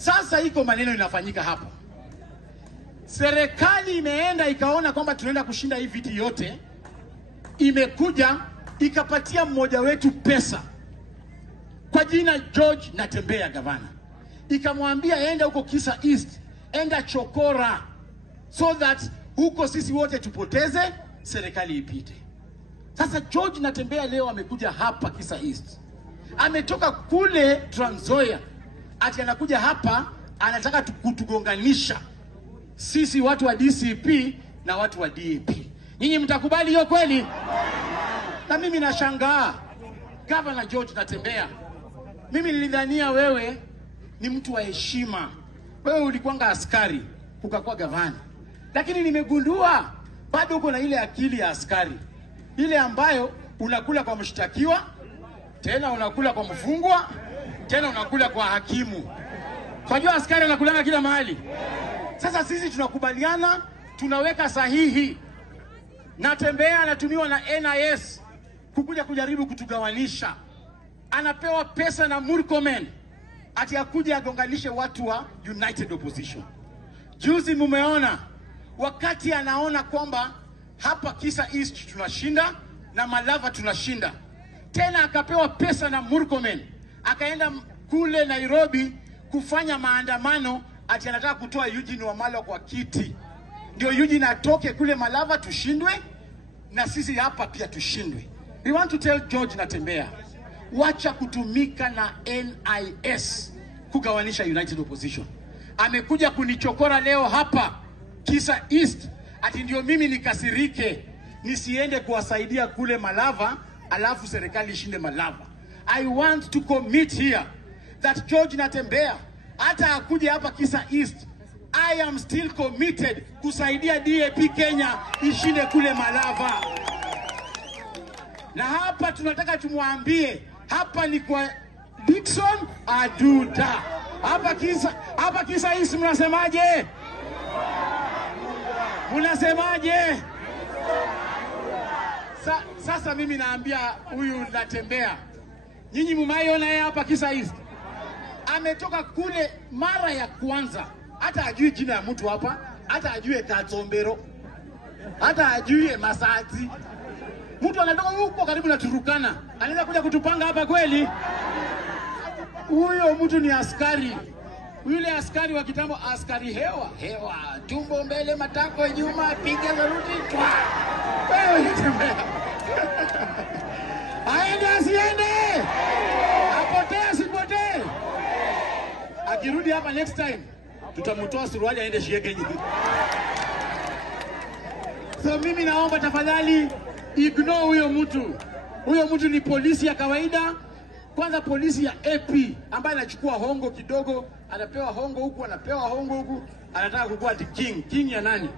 Sasa iko maneno inafanyika hapa. Serikali imeenda ikaona kwamba tunaenda kushinda hii viti yote, imekuja ikapatia mmoja wetu pesa kwa jina George Natembeya, gavana. Ikamwambia enda huko Kisa East, enda chokora, so that huko sisi wote tupoteze, serikali ipite. Sasa George Natembeya leo amekuja hapa Kisa East. Ametoka kule Trans Nzoia, ati anakuja hapa anataka kutugonganisha sisi watu wa DCP na watu wa DAP. Nyinyi mtakubali hiyo kweli? Na mimi nashangaa, Governor George Natembeya, mimi nilidhania wewe ni mtu wa heshima. Wewe ulikuwanga askari ukakuwa gavana. Lakini nimegundua bado uko na ile akili ya askari. Ile ambayo unakula kwa mshtakiwa, tena unakula kwa mfungwa, tena unakula kwa hakimu. Unajua askari anakulanga kila mahali. Sasa sisi tunakubaliana, tunaweka sahihi. Natembeya anatumiwa na NIS kukuja kujaribu kutugawanisha. Anapewa pesa na Murkomen ati akuje agonganishe watu wa United Opposition. Juzi mumeona wakati anaona kwamba hapa Kisa East tunashinda na Malava tunashinda, tena akapewa pesa na Murkomen akaenda kule Nairobi kufanya maandamano ati anataka kutoa Eugene Wamalwa kwa kiti. Ndio Eugene atoke kule Malava tushindwe na sisi hapa pia tushindwe. We want to tell George Natembeya, wacha kutumika na NIS kugawanisha United Opposition. Amekuja kunichokora leo hapa Kisa East ati ndio mimi nikasirike nisiende kuwasaidia kule Malava alafu serikali ishinde Malava. I want to commit here that George Natembeya hata akuje hapa Kisa East, I am still committed kusaidia DAP Kenya ishinde kule Malava. Na hapa tunataka tumwambie, hapa ni kwa Dickson Aduda. Hapa Kisa East mnasemaje? Mnasemaje? Sasa mimi naambia huyu Natembeya, nyinyi mumaiona yeye hapa Kisa East. Ametoka kule mara ya kwanza, hata ajui jina ya mtu hapa, hata ajue Katsombero, hata ajue Masati. Mtu anatoka huko karibu na Turukana, anaweza kuja kutupanga hapa kweli? Huyo mtu ni askari. Yule askari wa kitambo, askari hewa, tumbo mbele, matako nyuma, piga zaruti, twa. Wewe Natembeya. Aende asiende? Apotee asipotee? Akirudi hapa next time, tutamtoa suruali aende shieke nyingi. So mimi naomba tafadhali ignore huyo mtu. Huyo mtu ni polisi ya kawaida. Kwanza polisi ya AP ambaye anachukua hongo kidogo, anapewa hongo huku, anapewa hongo huku, anataka kukuwa king ya nani?